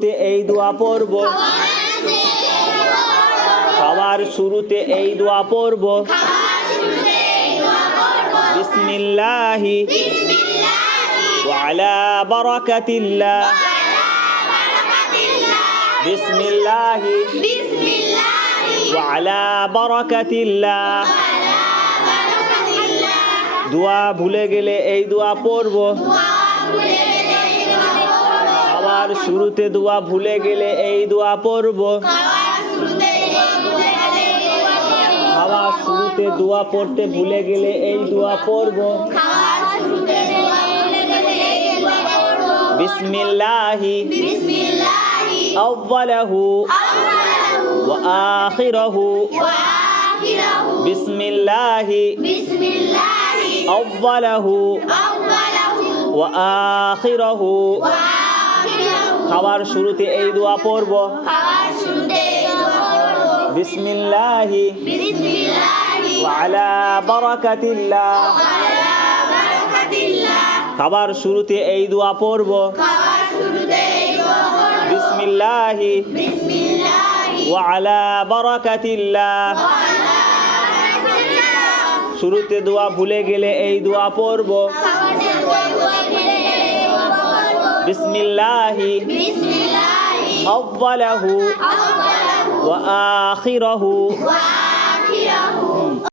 এই দোয়া পড়ব খাবার শুরুতে এই দোয়া পড়ব বিসমিল্লাহি وعلى بركة الله بسم الله وعلى بركة الله দোয়া ভুলে গেলে এই দোয়া পড়ব আবার শুরুতে দোয়া ভুলে গেলে এই দোয়া পড়ব। আবার শুরুতে দোয়া পড়তে ভুলে গেলে এই দোয়া পড়ব। বিসমিল্লাহি। আউয়ালাহু ওয়া আখিরাহু। বিসমিল্লাহি। আউয়ালাহু ওয়া আখিরাহু। খাবার শুরুতে এই দোয়া পড়ব। বিসমিল্লাহি। আলা বারাকাতিল্লাহ। খাবার শুরুতে এই দোয়া পড়ব। বিসমিল্লাহি। আলা বারাকাতিল্লাহ। শুরুতে দোয়া ভুলে গেলে এই দোয়া পড়ব। بسم الله. بسم الله. أوله وآخره. وآخره.